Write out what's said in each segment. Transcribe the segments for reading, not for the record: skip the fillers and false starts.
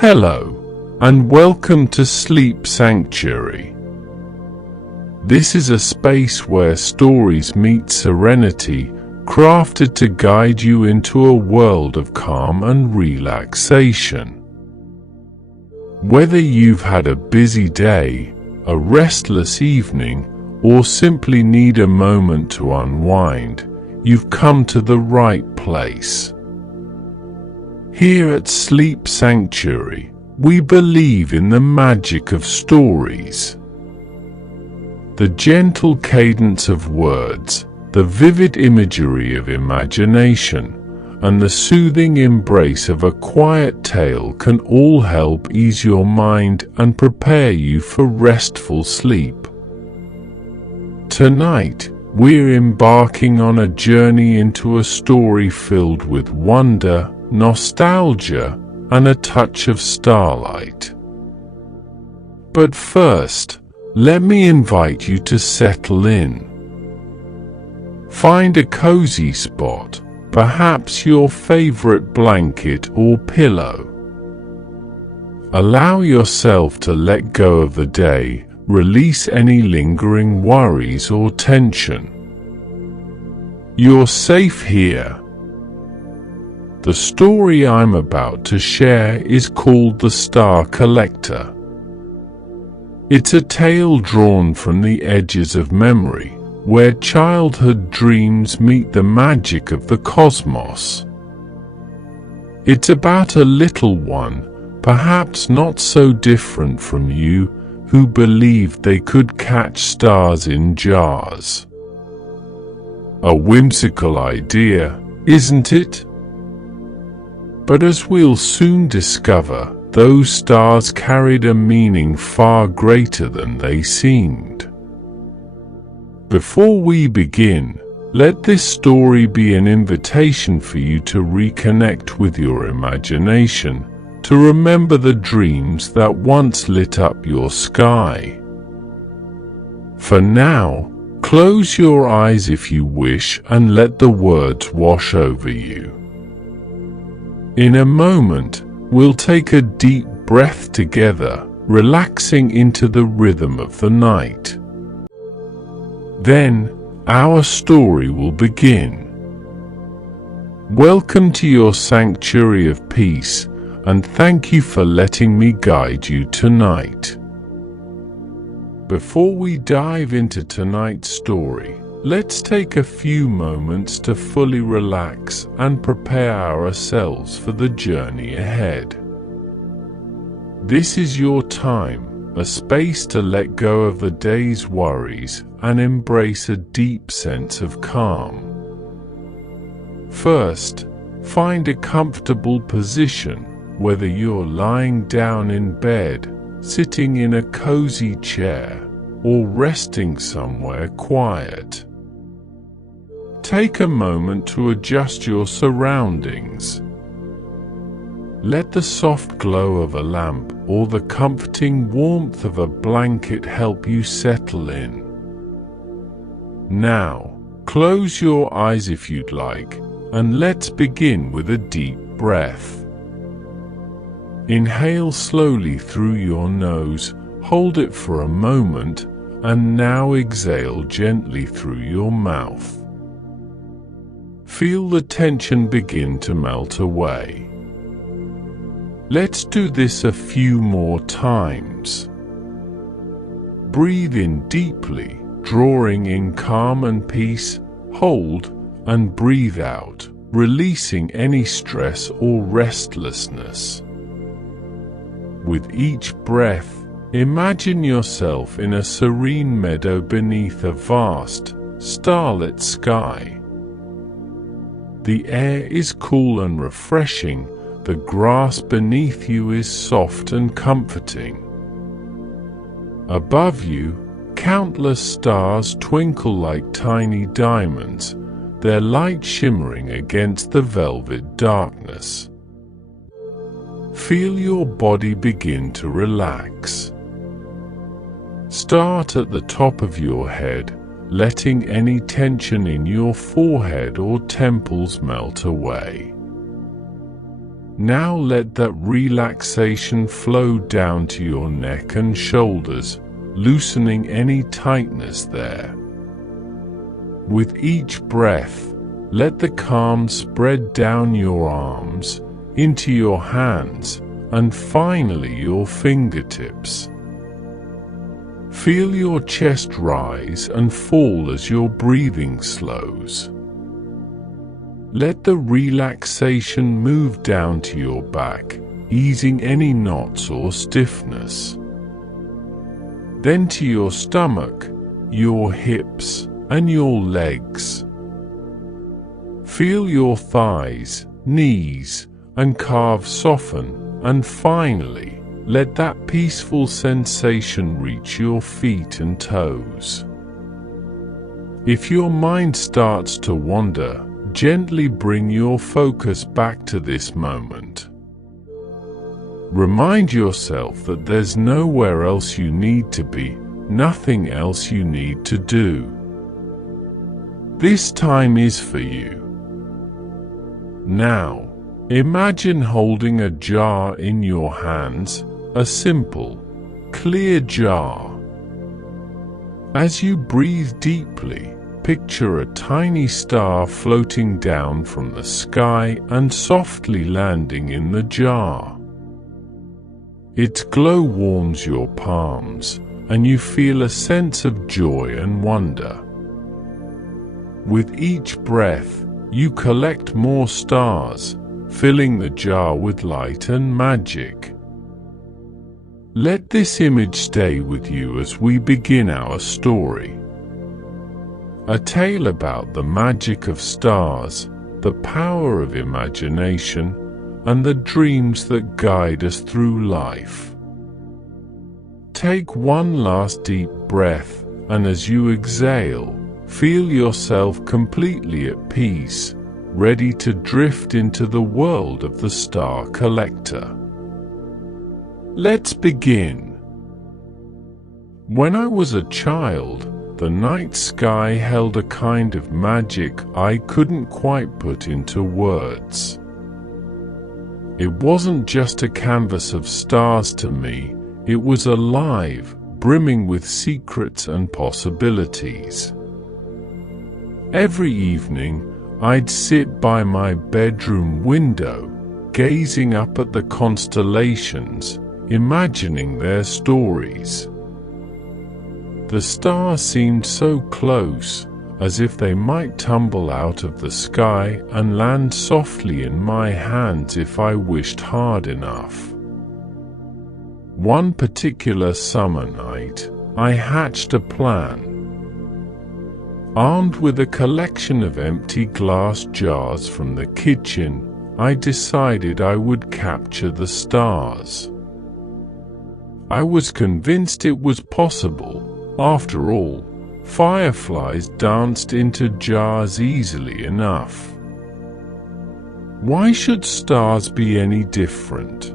Hello, and welcome to Sleep Sanctuary. This is a space where stories meet serenity, crafted to guide you into a world of calm and relaxation. Whether you've had a busy day, a restless evening, or simply need a moment to unwind, you've come to the right place. Here at Sleep Sanctuary, we believe in the magic of stories. The gentle cadence of words, the vivid imagery of imagination, and the soothing embrace of a quiet tale can all help ease your mind and prepare you for restful sleep. Tonight, we're embarking on a journey into a story filled with wonder, nostalgia, and a touch of starlight. But first, let me invite you to settle in. Find a cozy spot, perhaps your favorite blanket or pillow. Allow yourself to let go of the day, release any lingering worries or tension. You're safe here. The story I'm about to share is called The Star Collector. It's a tale drawn from the edges of memory, where childhood dreams meet the magic of the cosmos. It's about a little one, perhaps not so different from you, who believed they could catch stars in jars. A whimsical idea, isn't it? But as we'll soon discover, those stars carried a meaning far greater than they seemed. Before we begin, let this story be an invitation for you to reconnect with your imagination, to remember the dreams that once lit up your sky. For now, close your eyes if you wish and let the words wash over you. In a moment, we'll take a deep breath together, relaxing into the rhythm of the night. Then, our story will begin. Welcome to your sanctuary of peace, and thank you for letting me guide you tonight. Before we dive into tonight's story, let's take a few moments to fully relax and prepare ourselves for the journey ahead. This is your time, a space to let go of the day's worries and embrace a deep sense of calm. First, find a comfortable position, whether you're lying down in bed, sitting in a cozy chair, or resting somewhere quiet. Take a moment to adjust your surroundings. Let the soft glow of a lamp or the comforting warmth of a blanket help you settle in. Now, close your eyes if you'd like, and let's begin with a deep breath. Inhale slowly through your nose, hold it for a moment, and now exhale gently through your mouth. Feel the tension begin to melt away. Let's do this a few more times. Breathe in deeply, drawing in calm and peace, hold, and breathe out, releasing any stress or restlessness. With each breath, imagine yourself in a serene meadow beneath a vast, starlit sky. The air is cool and refreshing, the grass beneath you is soft and comforting. Above you, countless stars twinkle like tiny diamonds, their light shimmering against the velvet darkness. Feel your body begin to relax. Start at the top of your head, letting any tension in your forehead or temples melt away. Now let that relaxation flow down to your neck and shoulders, loosening any tightness there. With each breath, let the calm spread down your arms, into your hands, and finally your fingertips. Feel your chest rise and fall as your breathing slows. Let the relaxation move down to your back, easing any knots or stiffness. Then to your stomach, your hips, and your legs. Feel your thighs, knees, and calves soften, and finally, let that peaceful sensation reach your feet and toes. If your mind starts to wander, gently bring your focus back to this moment. Remind yourself that there's nowhere else you need to be, nothing else you need to do. This time is for you. Now, imagine holding a jar in your hands, a simple, clear jar. As you breathe deeply, picture a tiny star floating down from the sky and softly landing in the jar. Its glow warms your palms, and you feel a sense of joy and wonder. With each breath, you collect more stars, filling the jar with light and magic. Let this image stay with you as we begin our story. A tale about the magic of stars, the power of imagination, and the dreams that guide us through life. Take one last deep breath, and as you exhale, feel yourself completely at peace, ready to drift into the world of the star collector. Let's begin. When I was a child, the night sky held a kind of magic I couldn't quite put into words. It wasn't just a canvas of stars to me, it was alive, brimming with secrets and possibilities. Every evening, I'd sit by my bedroom window, gazing up at the constellations, imagining their stories. The stars seemed so close, as if they might tumble out of the sky and land softly in my hands if I wished hard enough. One particular summer night, I hatched a plan. Armed with a collection of empty glass jars from the kitchen, I decided I would capture the stars. I was convinced it was possible. After all, fireflies danced into jars easily enough. Why should stars be any different?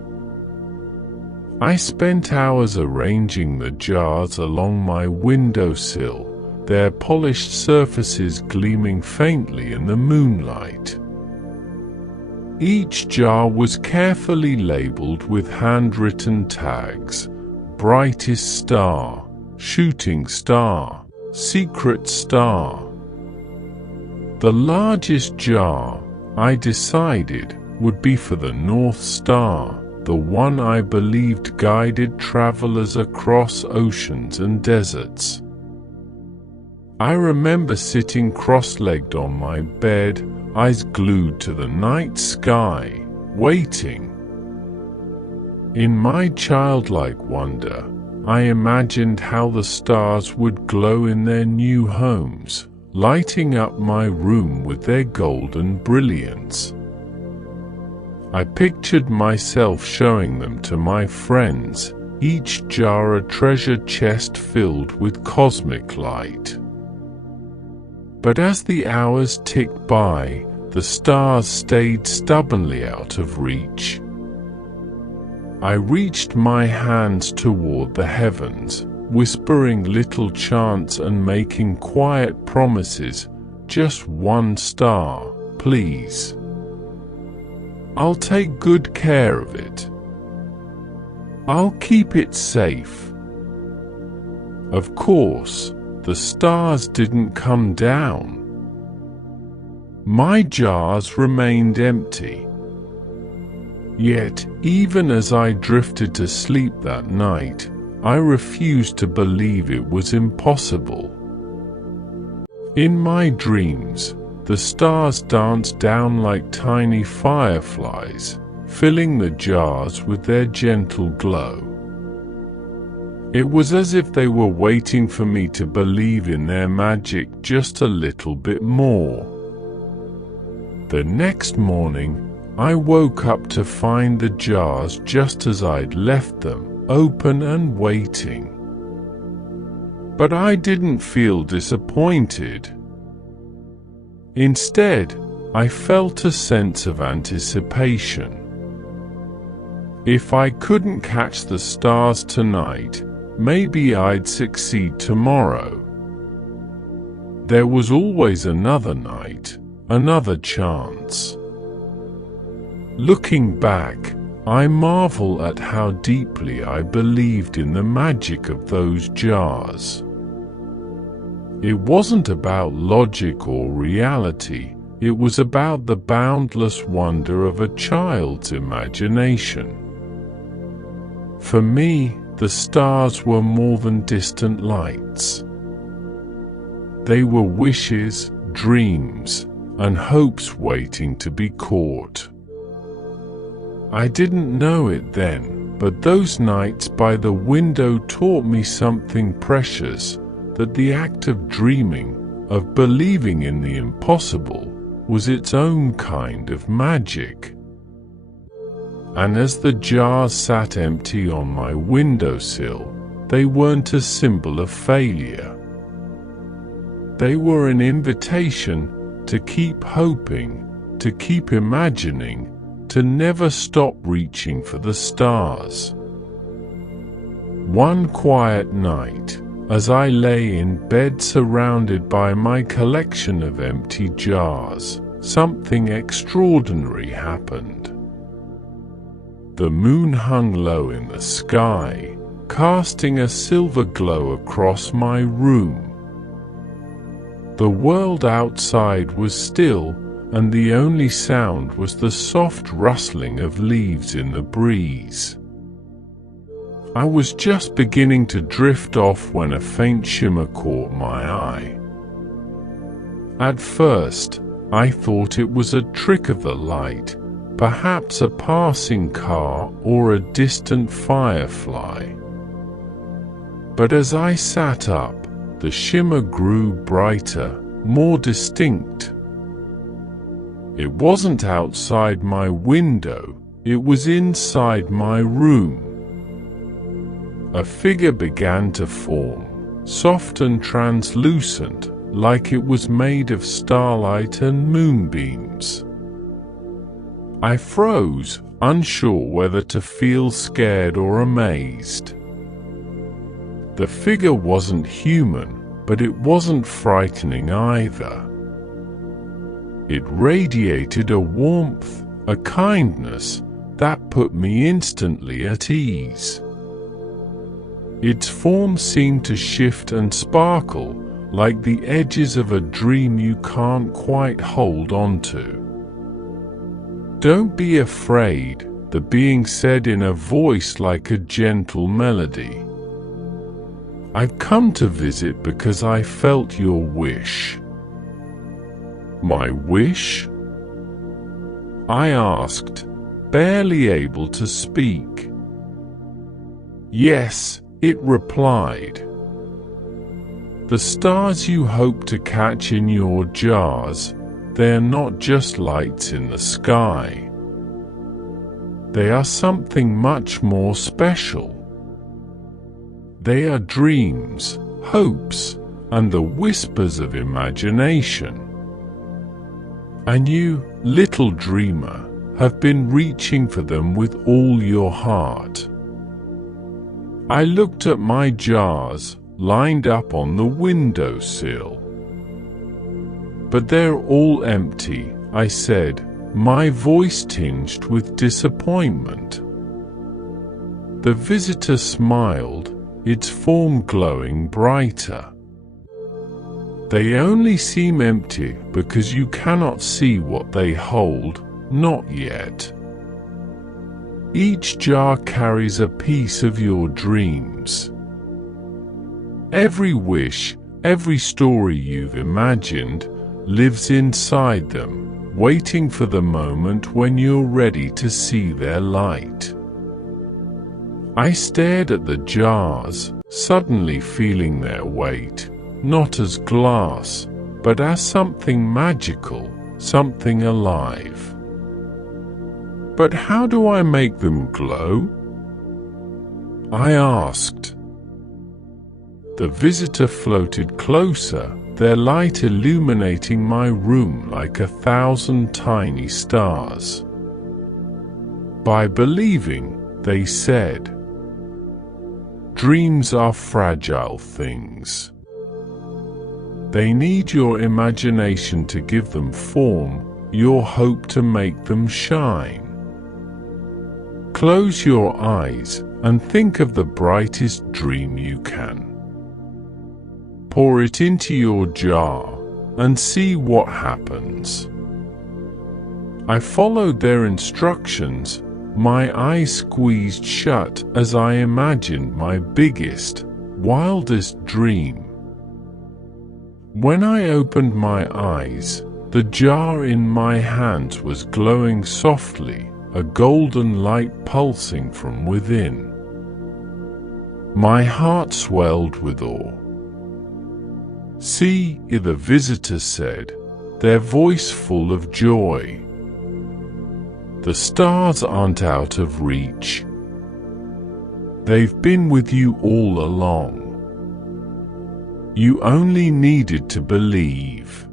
I spent hours arranging the jars along my windowsill, their polished surfaces gleaming faintly in the moonlight. Each jar was carefully labeled with handwritten tags: brightest star, shooting star, secret star. The largest jar, I decided, would be for the North Star, the one I believed guided travelers across oceans and deserts. I remember sitting cross-legged on my bed, eyes glued to the night sky, waiting. In my childlike wonder, I imagined how the stars would glow in their new homes, lighting up my room with their golden brilliance. I pictured myself showing them to my friends, each jar a treasure chest filled with cosmic light. But as the hours ticked by, the stars stayed stubbornly out of reach. I reached my hands toward the heavens, whispering little chants and making quiet promises. Just one star, please. I'll take good care of it. I'll keep it safe. Of course, the stars didn't come down. My jars remained empty. Yet, even as I drifted to sleep that night, I refused to believe it was impossible. In my dreams, the stars danced down like tiny fireflies, filling the jars with their gentle glow. It was as if they were waiting for me to believe in their magic just a little bit more. The next morning, I woke up to find the jars just as I'd left them, open and waiting. But I didn't feel disappointed. Instead, I felt a sense of anticipation. If I couldn't catch the stars tonight, maybe I'd succeed tomorrow. There was always another night, another chance. Looking back, I marvel at how deeply I believed in the magic of those jars. It wasn't about logic or reality, it was about the boundless wonder of a child's imagination. For me, the stars were more than distant lights. They were wishes, dreams, and hopes waiting to be caught. I didn't know it then, but those nights by the window taught me something precious, that the act of dreaming, of believing in the impossible, was its own kind of magic. And as the jars sat empty on my windowsill, they weren't a symbol of failure. They were an invitation to keep hoping, to keep imagining, to never stop reaching for the stars. One quiet night, as I lay in bed surrounded by my collection of empty jars, something extraordinary happened. The moon hung low in the sky, casting a silver glow across my room. The world outside was still, and the only sound was the soft rustling of leaves in the breeze. I was just beginning to drift off when a faint shimmer caught my eye. At first, I thought it was a trick of the light, perhaps a passing car or a distant firefly. But as I sat up, the shimmer grew brighter, more distinct. It wasn't outside my window, it was inside my room. A figure began to form, soft and translucent, like it was made of starlight and moonbeams. I froze, unsure whether to feel scared or amazed. The figure wasn't human, but it wasn't frightening either. It radiated a warmth, a kindness, that put me instantly at ease. Its form seemed to shift and sparkle, like the edges of a dream you can't quite hold onto. "Don't be afraid," the being said in a voice like a gentle melody. "I've come to visit because I felt your wish." "My wish?" I asked, barely able to speak. "Yes," it replied. "The stars you hope to catch in your jars, they're not just lights in the sky. They are something much more special. They are dreams, hopes, and the whispers of imagination. And you, little dreamer, have been reaching for them with all your heart." I looked at my jars, lined up on the windowsill. "But they're all empty," I said, my voice tinged with disappointment. The visitor smiled, its form glowing brighter. They only seem empty because you cannot see what they hold, not yet. Each jar carries a piece of your dreams. Every wish, every story you've imagined, lives inside them, waiting for the moment when you're ready to see their light. I stared at the jars, suddenly feeling their weight, not as glass, but as something magical, something alive. But how do I make them glow? I asked. The visitor floated closer, their light illuminating my room like 1,000 tiny stars. By believing, they said, dreams are fragile things. They need your imagination to give them form, your hope to make them shine. Close your eyes and think of the brightest dream you can. Pour it into your jar and see what happens. I followed their instructions, my eyes squeezed shut as I imagined my biggest, wildest dream. When I opened my eyes, the jar in my hands was glowing softly, a golden light pulsing from within. My heart swelled with awe. See, the visitor said, their voice full of joy. The stars aren't out of reach. They've been with you all along. You only needed to believe.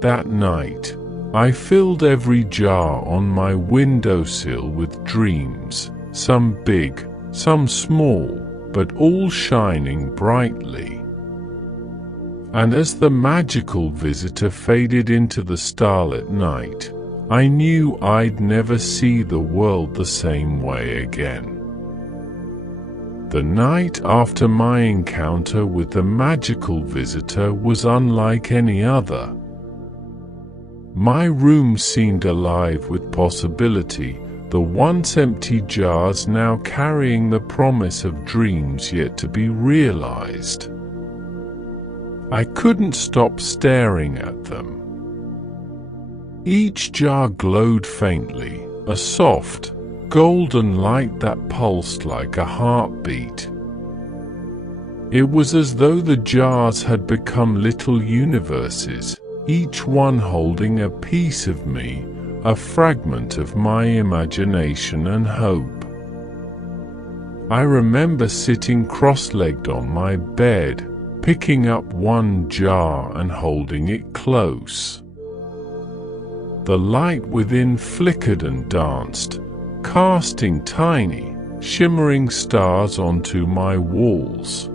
That night, I filled every jar on my windowsill with dreams, some big, some small, but all shining brightly. And as the magical visitor faded into the starlit night, I knew I'd never see the world the same way again. The night after my encounter with the magical visitor was unlike any other. My room seemed alive with possibility, the once empty jars now carrying the promise of dreams yet to be realized. I couldn't stop staring at them. Each jar glowed faintly, a soft, golden light that pulsed like a heartbeat. It was as though the jars had become little universes, each one holding a piece of me, a fragment of my imagination and hope. I remember sitting cross-legged on my bed, picking up one jar and holding it close. The light within flickered and danced, casting tiny, shimmering stars onto my walls.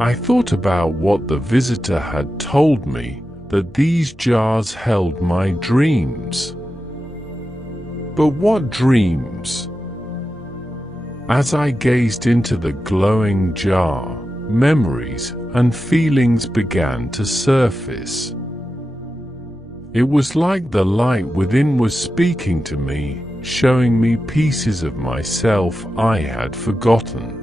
I thought about what the visitor had told me, that these jars held my dreams. But what dreams? As I gazed into the glowing jar, memories and feelings began to surface. It was like the light within was speaking to me, showing me pieces of myself I had forgotten.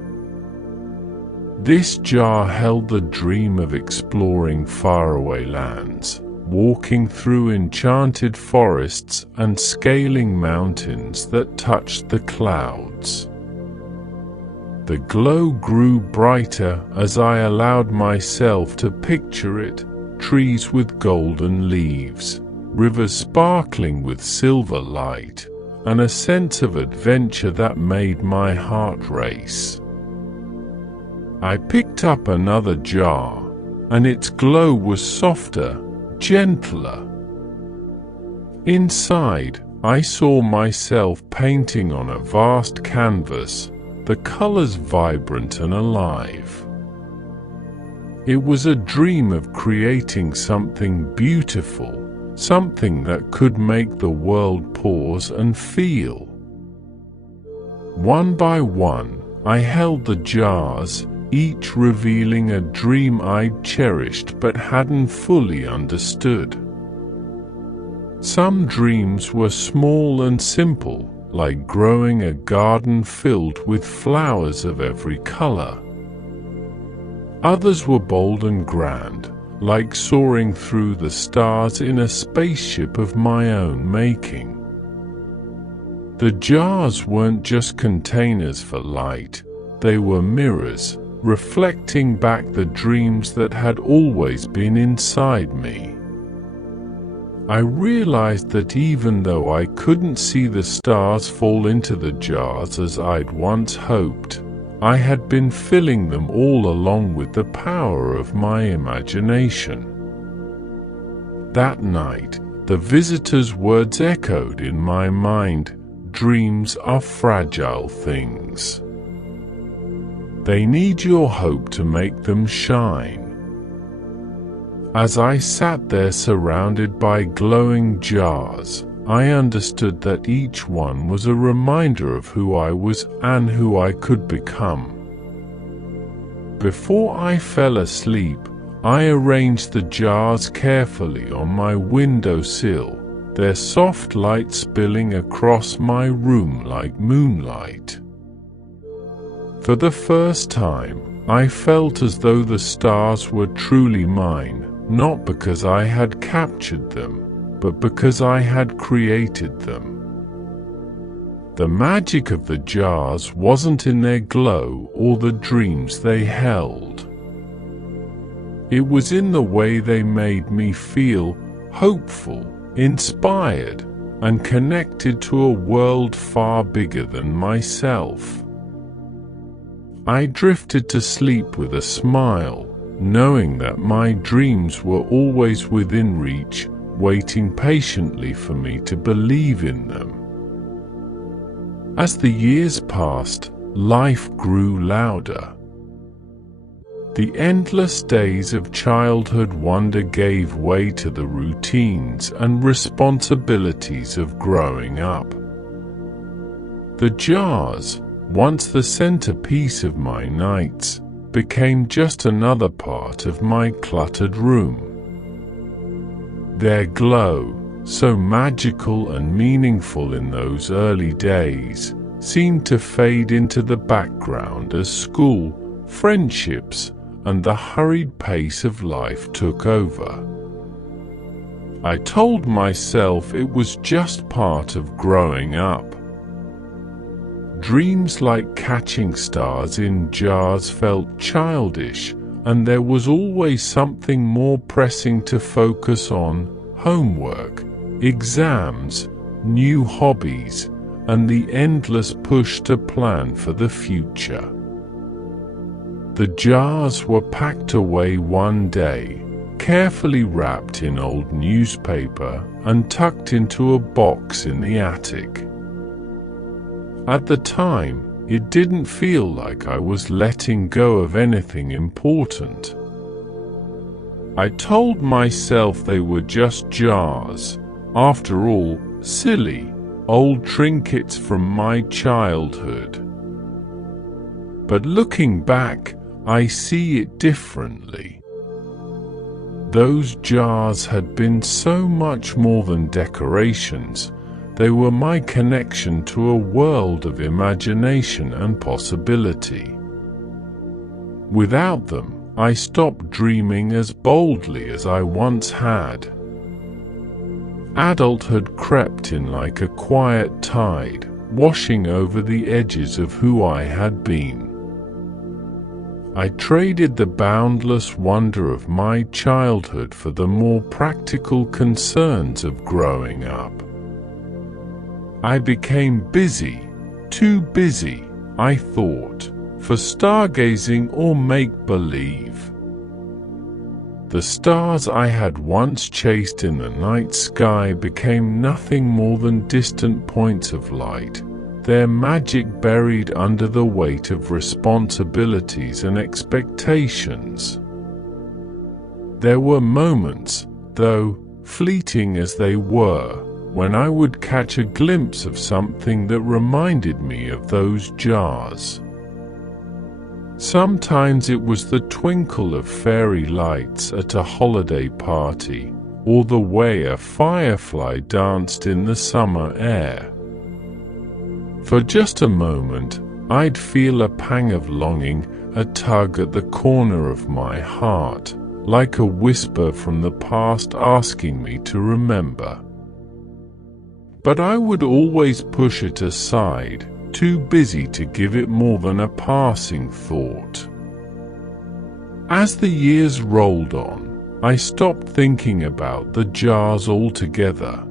This jar held the dream of exploring faraway lands, walking through enchanted forests and scaling mountains that touched the clouds. The glow grew brighter as I allowed myself to picture it, trees with golden leaves, rivers sparkling with silver light, and a sense of adventure that made my heart race. I picked up another jar, and its glow was softer, gentler. Inside, I saw myself painting on a vast canvas, the colors vibrant and alive. It was a dream of creating something beautiful, something that could make the world pause and feel. One by one, I held the jars, each revealing a dream I'd cherished but hadn't fully understood. Some dreams were small and simple, like growing a garden filled with flowers of every color. Others were bold and grand, like soaring through the stars in a spaceship of my own making. The jars weren't just containers for light, they were mirrors, reflecting back the dreams that had always been inside me. I realized that even though I couldn't see the stars fall into the jars as I'd once hoped, I had been filling them all along with the power of my imagination. That night, the visitor's words echoed in my mind, "Dreams are fragile things. They need your hope to make them shine." As I sat there surrounded by glowing jars, I understood that each one was a reminder of who I was and who I could become. Before I fell asleep, I arranged the jars carefully on my windowsill, their soft light spilling across my room like moonlight. For the first time, I felt as though the stars were truly mine, not because I had captured them, but because I had created them. The magic of the jars wasn't in their glow or the dreams they held. It was in the way they made me feel hopeful, inspired, and connected to a world far bigger than myself. I drifted to sleep with a smile, knowing that my dreams were always within reach, waiting patiently for me to believe in them. As the years passed, life grew louder. The endless days of childhood wonder gave way to the routines and responsibilities of growing up. The jars, once the centerpiece of my nights, became just another part of my cluttered room. Their glow, so magical and meaningful in those early days, seemed to fade into the background as school, friendships, and the hurried pace of life took over. I told myself it was just part of growing up. Dreams like catching stars in jars felt childish, and there was always something more pressing to focus on: homework, exams, new hobbies, and the endless push to plan for the future. The jars were packed away one day, carefully wrapped in old newspaper and tucked into a box in the attic. At the time, it didn't feel like I was letting go of anything important. I told myself they were just jars, after all, silly, old trinkets from my childhood. But looking back, I see it differently. Those jars had been so much more than decorations. They were my connection to a world of imagination and possibility. Without them, I stopped dreaming as boldly as I once had. Adulthood crept in like a quiet tide, washing over the edges of who I had been. I traded the boundless wonder of my childhood for the more practical concerns of growing up. I became busy, too busy, I thought, for stargazing or make-believe. The stars I had once chased in the night sky became nothing more than distant points of light, their magic buried under the weight of responsibilities and expectations. There were moments, though, fleeting as they were, when I would catch a glimpse of something that reminded me of those jars. Sometimes it was the twinkle of fairy lights at a holiday party, or the way a firefly danced in the summer air. For just a moment, I'd feel a pang of longing, a tug at the corner of my heart, like a whisper from the past asking me to remember. But I would always push it aside, too busy to give it more than a passing thought. As the years rolled on, I stopped thinking about the jars altogether.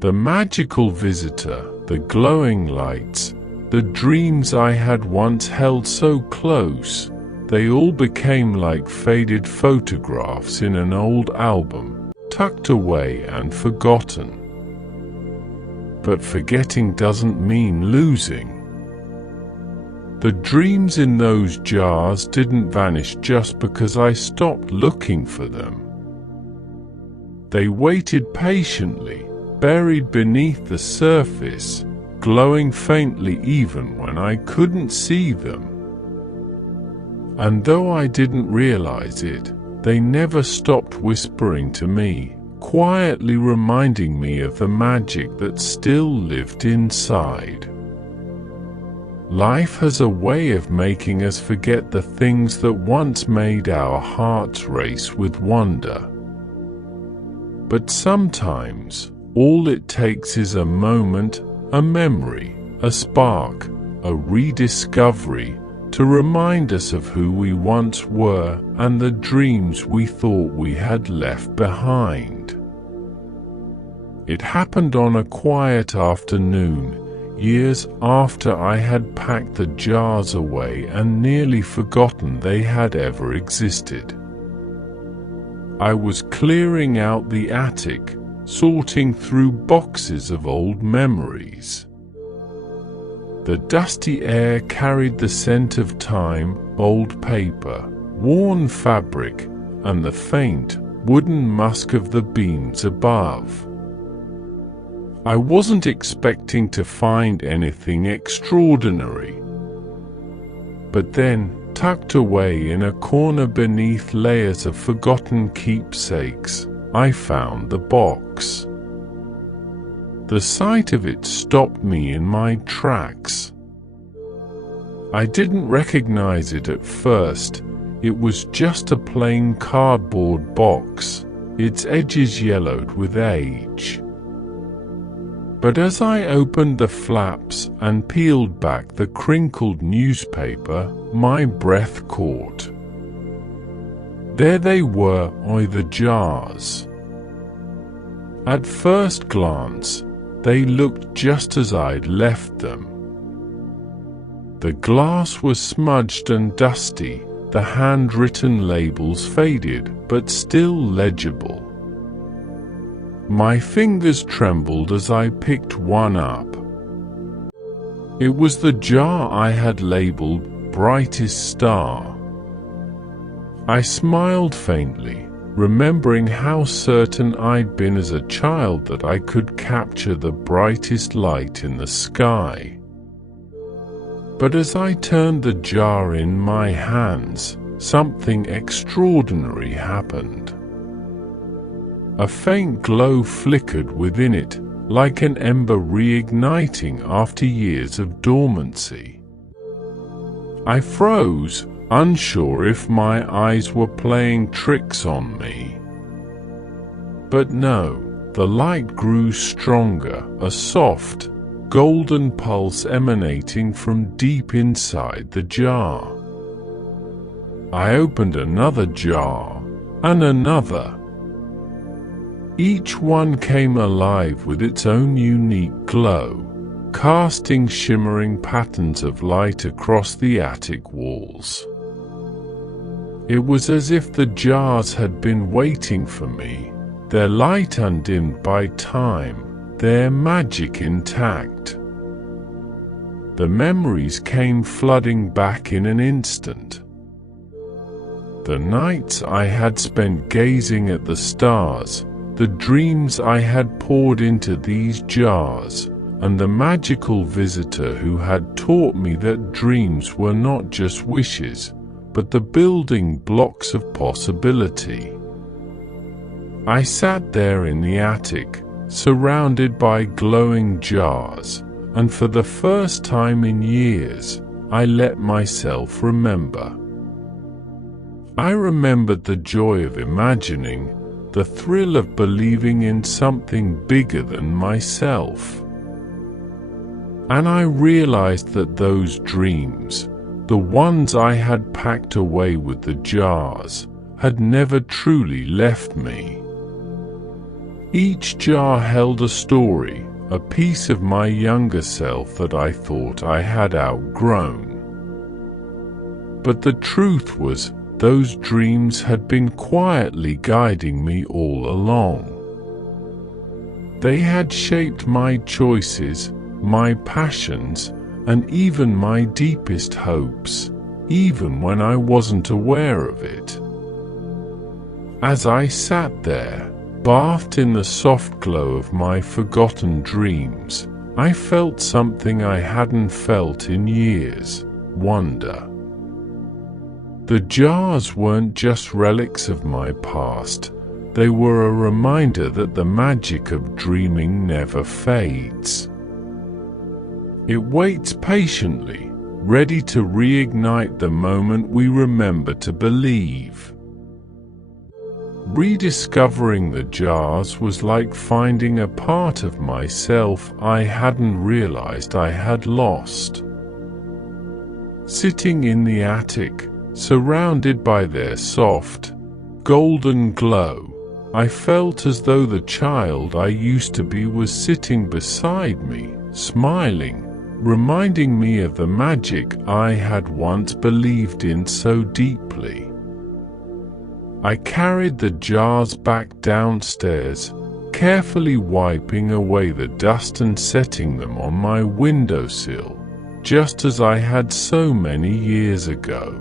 The magical visitor, the glowing lights, the dreams I had once held so close, they all became like faded photographs in an old album, tucked away and forgotten. But forgetting doesn't mean losing. The dreams in those jars didn't vanish just because I stopped looking for them. They waited patiently, buried beneath the surface, glowing faintly even when I couldn't see them. And though I didn't realize it, they never stopped whispering to me, quietly reminding me of the magic that still lived inside. Life has a way of making us forget the things that once made our hearts race with wonder. But sometimes, all it takes is a moment, a memory, a spark, a rediscovery, to remind us of who we once were and the dreams we thought we had left behind. It happened on a quiet afternoon, years after I had packed the jars away and nearly forgotten they had ever existed. I was clearing out the attic, sorting through boxes of old memories. The dusty air carried the scent of time, old paper, worn fabric, and the faint, wooden musk of the beams above. I wasn't expecting to find anything extraordinary. But then, tucked away in a corner beneath layers of forgotten keepsakes, I found the box. The sight of it stopped me in my tracks. I didn't recognize it at first. It was just a plain cardboard box, its edges yellowed with age. But as I opened the flaps and peeled back the crinkled newspaper, my breath caught. There they were, the jars. At first glance, they looked just as I'd left them. The glass was smudged and dusty, the handwritten labels faded, but still legible. My fingers trembled as I picked one up. It was the jar I had labeled Brightest Star. I smiled faintly, remembering how certain I'd been as a child that I could capture the brightest light in the sky. But as I turned the jar in my hands, something extraordinary happened. A faint glow flickered within it, like an ember reigniting after years of dormancy. I froze, unsure if my eyes were playing tricks on me. But no, the light grew stronger, a soft, golden pulse emanating from deep inside the jar. I opened another jar, and another. Each one came alive with its own unique glow, casting shimmering patterns of light across the attic walls. It was as if the jars had been waiting for me, their light undimmed by time, their magic intact. The memories came flooding back in an instant. The nights I had spent gazing at the stars, the dreams I had poured into these jars, and the magical visitor who had taught me that dreams were not just wishes, but the building blocks of possibility. I sat there in the attic, surrounded by glowing jars, and for the first time in years, I let myself remember. I remembered the joy of imagining, the thrill of believing in something bigger than myself. And I realized that those dreams, the ones I had packed away with the jars, had never truly left me. Each jar held a story, a piece of my younger self that I thought I had outgrown. But the truth was, those dreams had been quietly guiding me all along. They had shaped my choices, my passions, and even my deepest hopes, even when I wasn't aware of it. As I sat there, bathed in the soft glow of my forgotten dreams, I felt something I hadn't felt in years: wonder. The jars weren't just relics of my past, they were a reminder that the magic of dreaming never fades. It waits patiently, ready to reignite the moment we remember to believe. Rediscovering the jars was like finding a part of myself I hadn't realized I had lost. Sitting in the attic, surrounded by their soft, golden glow, I felt as though the child I used to be was sitting beside me, smiling, reminding me of the magic I had once believed in so deeply. I carried the jars back downstairs, carefully wiping away the dust and setting them on my windowsill, just as I had so many years ago.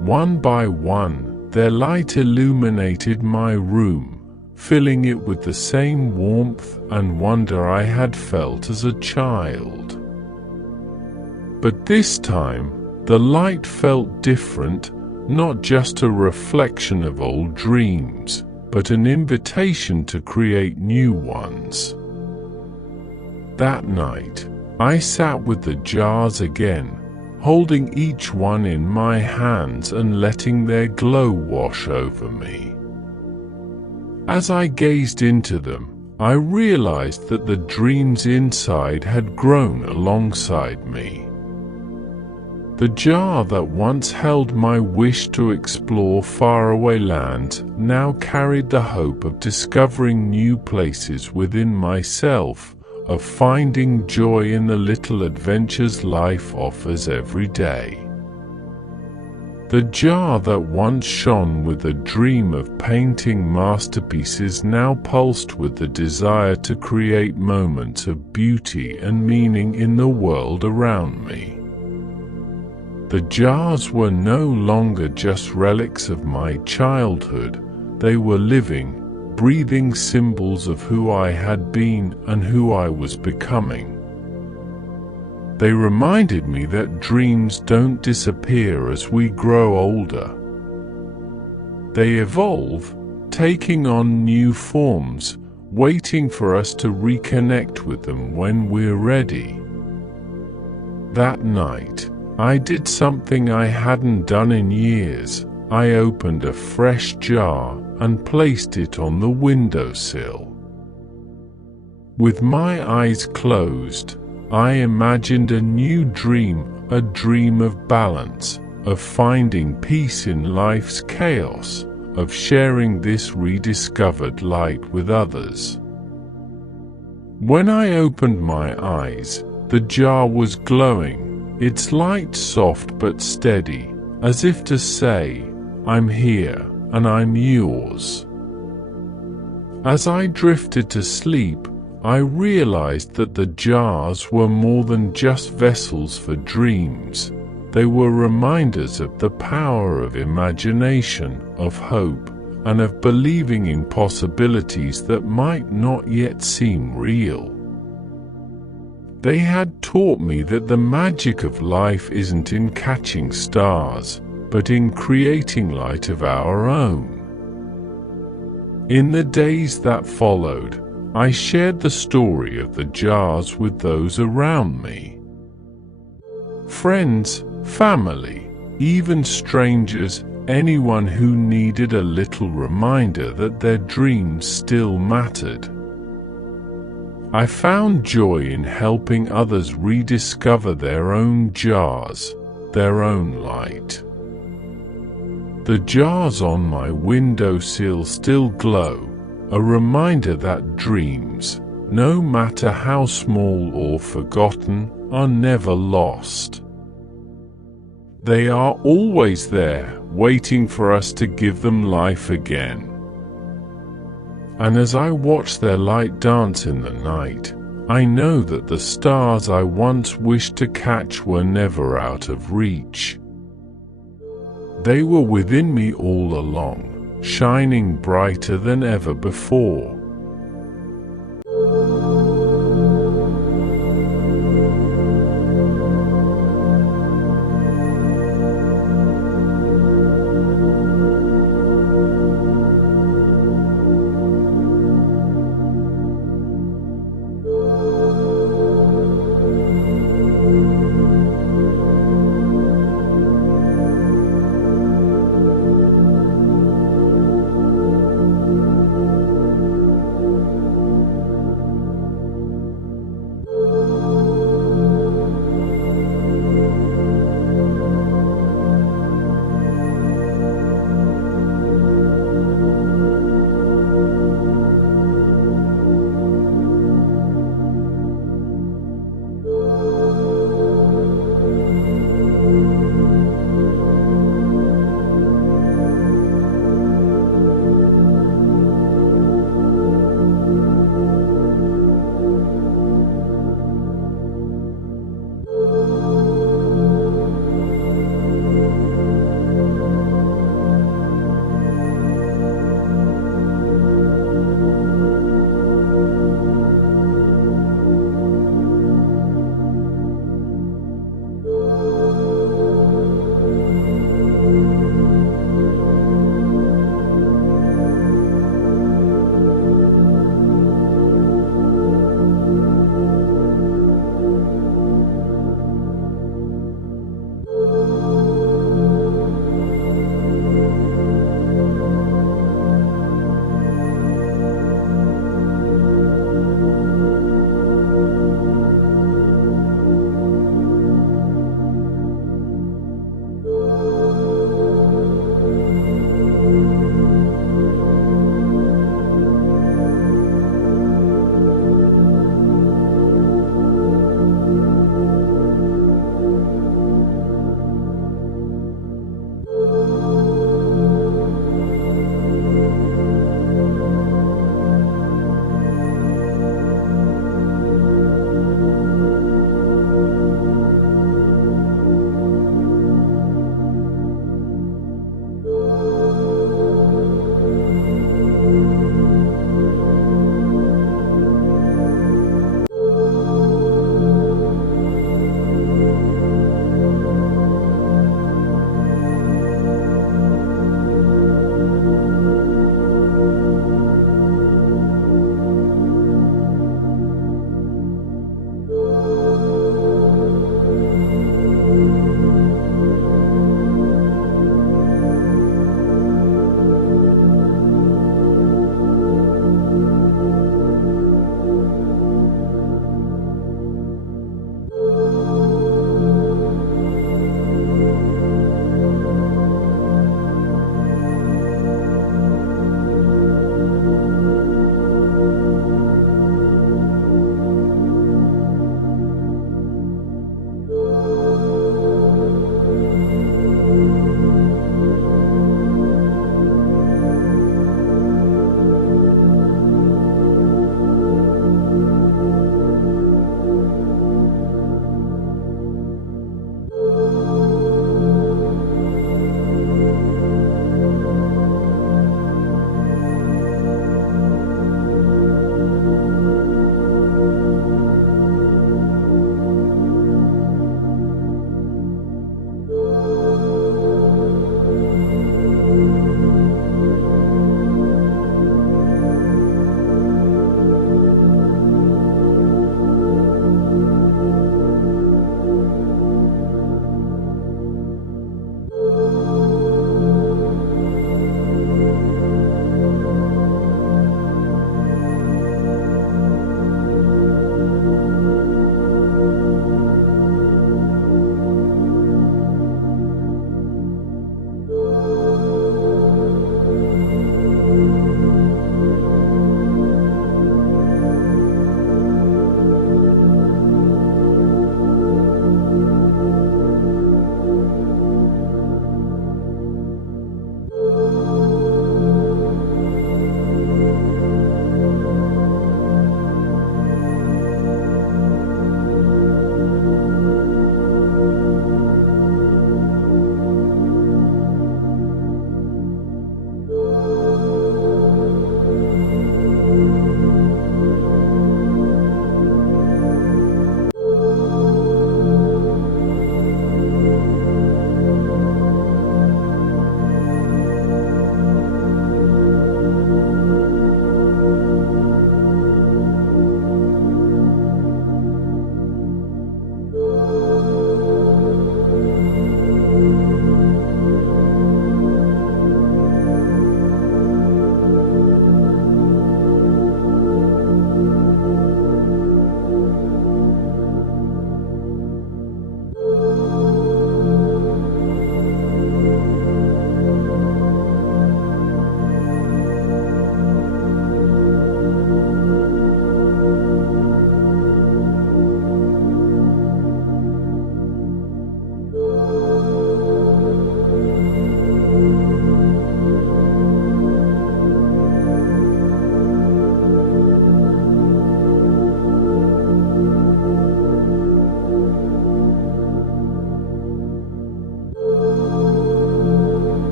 One by one, their light illuminated my room, filling it with the same warmth and wonder I had felt as a child. But this time, the light felt different, not just a reflection of old dreams, but an invitation to create new ones. That night, I sat with the jars again, holding each one in my hands and letting their glow wash over me. As I gazed into them, I realized that the dreams inside had grown alongside me. The jar that once held my wish to explore faraway lands now carried the hope of discovering new places within myself, of finding joy in the little adventures life offers every day. The jar that once shone with a dream of painting masterpieces now pulsed with the desire to create moments of beauty and meaning in the world around me. The jars were no longer just relics of my childhood, they were living, breathing symbols of who I had been and who I was becoming. They reminded me that dreams don't disappear as we grow older. They evolve, taking on new forms, waiting for us to reconnect with them when we're ready. That night, I did something I hadn't done in years. I opened a fresh jar and placed it on the windowsill. With my eyes closed, I imagined a new dream, a dream of balance, of finding peace in life's chaos, of sharing this rediscovered light with others. When I opened my eyes, the jar was glowing, its light soft but steady, as if to say, "I'm here, and I'm yours." As I drifted to sleep, I realized that the jars were more than just vessels for dreams. They were reminders of the power of imagination, of hope, and of believing in possibilities that might not yet seem real. They had taught me that the magic of life isn't in catching stars, but in creating light of our own. In the days that followed, I shared the story of the jars with those around me. Friends, family, even strangers, anyone who needed a little reminder that their dreams still mattered. I found joy in helping others rediscover their own jars, their own light. The jars on my windowsill still glow, a reminder that dreams, no matter how small or forgotten, are never lost. They are always there, waiting for us to give them life again. And as I watch their light dance in the night, I know that the stars I once wished to catch were never out of reach. They were within me all along, shining brighter than ever before.